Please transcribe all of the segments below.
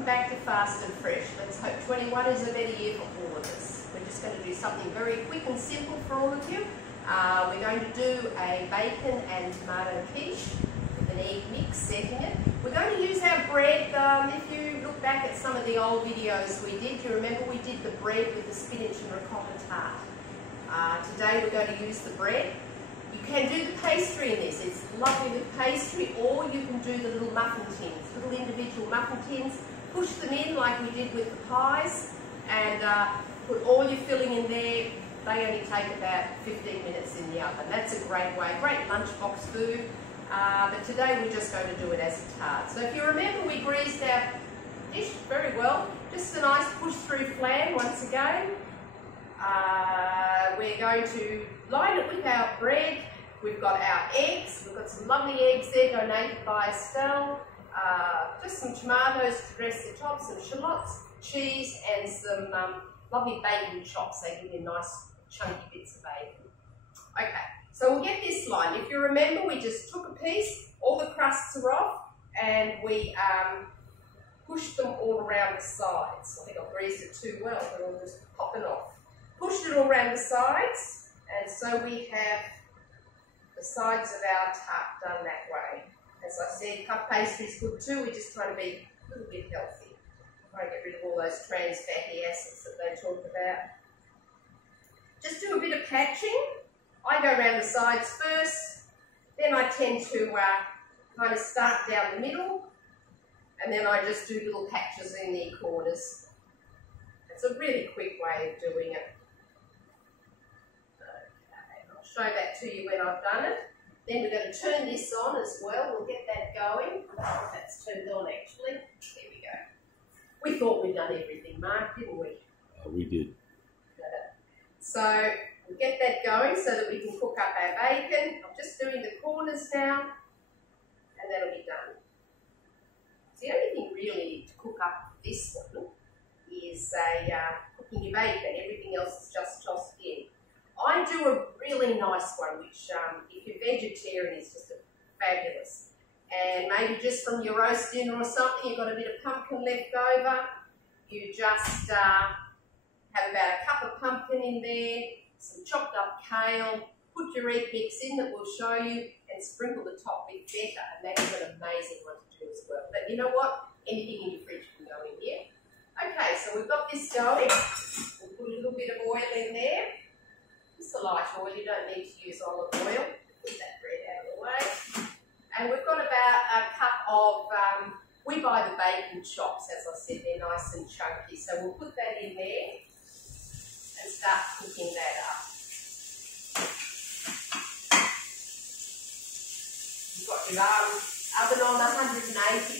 welcome back to Fast and Fresh. Let's hope 21 is a better year for all of us. We're just going to do something very quick and simple for all of you. We're going to do a bacon and tomato quiche with an egg mix, setting it. We're going to use our bread. If you look back at some of the old videos we did, you remember we did the bread with the spinach and ricotta tart. Today we're going to use the bread. You can do the pastry in this. It's lovely with pastry, or you can do the little muffin tins, little individual muffin tins. Push them in like we did with the pies, and put all your filling in there. They only take about 15 minutes in the oven. That's a great way, great lunchbox food. But today we're just going to do it as a tart. So if you remember, we greased our dish very well. Just a nice push through flan once again. We're going to line it with our bread. We've got our eggs. We've got some lovely eggs there donated by Estelle. Just some tomatoes to dress the top, some shallots, cheese, and some lovely bacon chops. They give you nice chunky bits of bacon. Okay, so we'll get this line. If you remember, we just took a piece, all the crusts are off, and we pushed them all around the sides. I think I've greased it too well, they're all just popping off. Pushed it all around the sides, and so we have the sides of our tart done that way. As I said, puff pastry is good too. We're just trying to be a little bit healthy. Trying to get rid of all those trans fatty acids that they talk about. Just do a bit of patching. I go around the sides first, then I tend to kind of start down the middle, and then I just do little patches in the corners. It's a really quick way of doing it. Show that to you when I've done it. Then we're going to turn this on as well. We'll get that going. Oh, that's turned on actually. There we go. We thought we'd done everything, Mark, didn't we? We did. So we'll get that going so that we can cook up our bacon. I'm just doing the corners now, and that'll be done. So the only thing really to cook up this one is cooking your bacon. Everything else is just tossed in. I do a really nice one, which if you're vegetarian is just fabulous. And maybe just from your roast dinner or something, you've got a bit of pumpkin left over. You just have about a cup of pumpkin in there, some chopped up kale, put your egg mix in that we'll show you, and sprinkle the top with feta, and that is an amazing one to do as well. But you know what? Anything in your fridge can go in here. Okay, so we've got this going. We'll put a little bit of oil in there. Just a light oil, you don't need to use olive oil. Put that bread out of the way. And we've got about a cup of, we buy the bacon chops, as I said, they're nice and chunky. So we'll put that in there and start cooking that up. You've got your oven on 180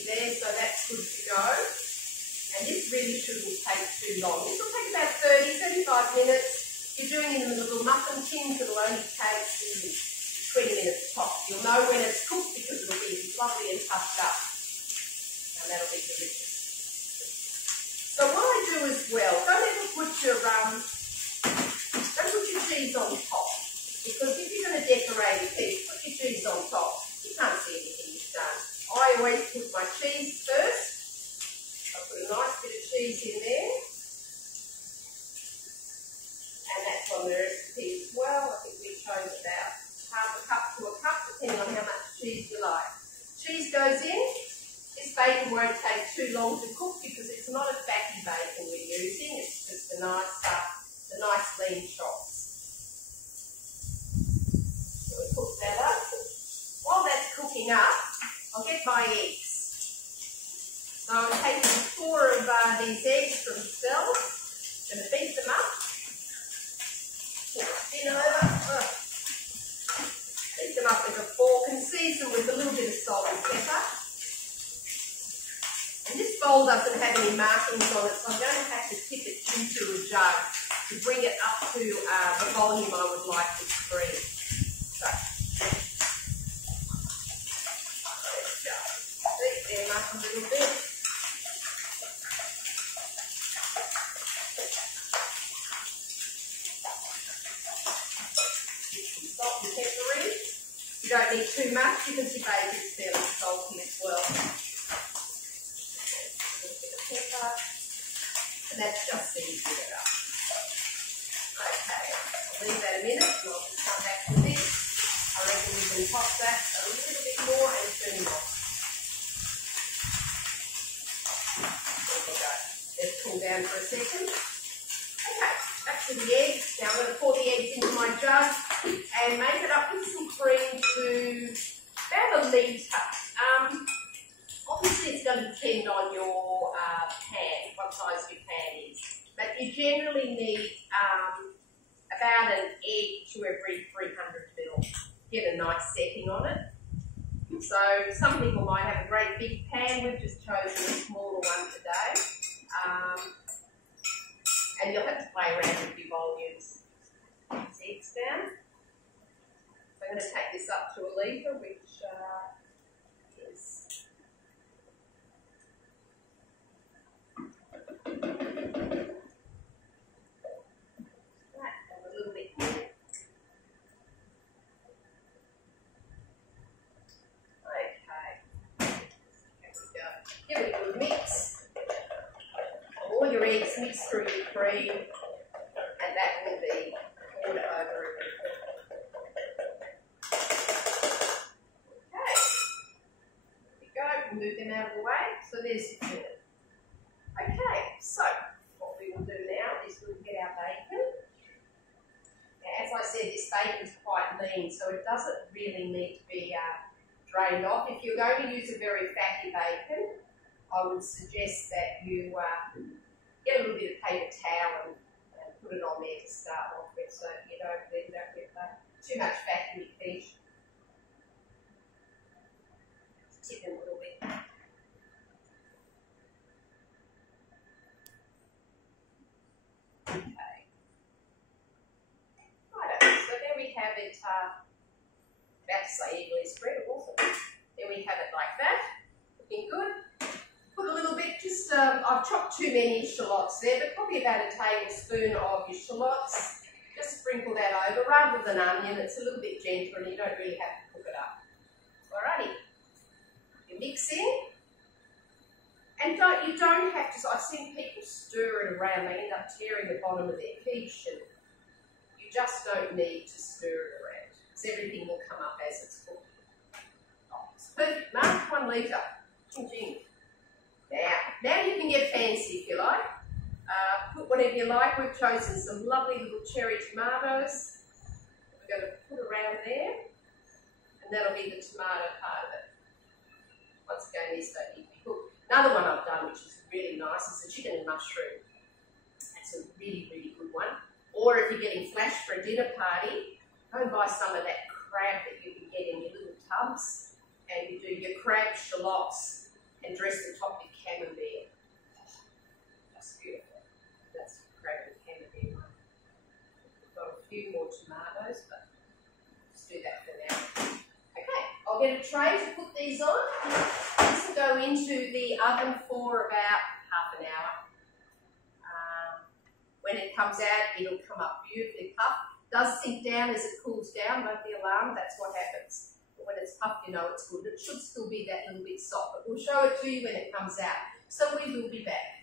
there, so that's good to go. And this really shouldn't take too long. This will take about 30, 35 minutes. You're doing it in the little muffin tins, it'll only take 20 minutes tops. You'll know when it's cooked because it'll be lovely and puffed up. And that'll be delicious. So what I do as well, don't ever put your cheese on top. Because if you're going to decorate a piece, put your cheese on top. You can't see anything you've done. I always put my cheese first. I put a nice bit of cheese in there. And that's on the recipe as well. I think we chose about half a cup to a cup, depending on how much cheese you like. Cheese goes in. This bacon won't take too long to cook because it's not a fatty bacon we're using. It's just the nice lean chops. So we cook that up. While that's cooking up, I'll get my eggs. So I'm taking 4 of these eggs from Estelle. I'm going to beat them up. Spin over, beat them up with a fork and season with a little bit of salt and pepper. And this bowl doesn't have any markings on it, so I'm going to have to tip it into a jug to bring it up to the volume I would like to cream. So, let's go. Beat them up a little bit. Salt and pepper in. You don't need too much because your bacon's fairly salty as well. and that's just seasoning it up. Okay, I'll leave that a minute and I'll just come back to this. I reckon we can pop that a little bit more and turn it off. There we go. Let's cool down for a second. Okay, back to the eggs. Now I'm going to pour the eggs into my jug and make it up with some cream to about 1 litre. Obviously it's going to depend on your pan, what size your pan is. But you generally need about an egg to every 300 ml. Get a nice setting on it. So some people might have a great big pan. We've just chosen a smaller one today. And you'll have to play around with your volumes. Eggs down. So I'm going to take this up to 1 litre, which is right, and a little bit more. Okay, here we go. Give it a good mix. All your eggs mix through your cream, and that will be poured over everything. Okay, there we go. We'll move them out of the way. So there's the filling. Okay, so what we will do now is we'll get our bacon. Now, as I said, this bacon is quite lean, so it doesn't really need to be drained off. If you're going to use a very fatty bacon, I would suggest that you get a little bit of paper towel and put it on there to start off with, so you don't end up with too much fat in your quiche. Tip them a little bit. Okay. Righto, so there we have it, about to say evenly spread, awesome. There we have it like that, looking good. Put a little bit, just, I've chopped too many shallots there, but probably about a tablespoon of your shallots. Just sprinkle that over, rather than onion, it's a little bit gentler and you don't really have to cook it up. Alrighty, you mix in, and you don't have to, I've seen people stir it around, they end up tearing the bottom of their quiche, and you just don't need to stir it around, because everything will come up as it's cooked. Oh, it's perfect, mark 1 litre, ching ching. Now you can get fancy if you like. Put whatever you like. We've chosen some lovely little cherry tomatoes. We're going to put around there, and that'll be the tomato part of it. Once again, these don't need to be cooked. Another one I've done, which is really nice, is the chicken and mushroom. That's a really, really good one. Or if you're getting flash for a dinner party, go and buy some of that crab that you can get in your little tubs, and you do your crab shallots and dress the top with camembert. That's beautiful. That's crab and camembert one. We've got a few more tomatoes, but let's do that for now. Okay, I'll get a tray to put these on. This will go into the oven for about half an hour. When it comes out, it'll come up beautifully puffed. It does sink down as it cools down, don't be alarmed, that's what happens. When it's puffed, you know it's good. It should still be that little bit soft, but we'll show it to you when it comes out. So we will be back.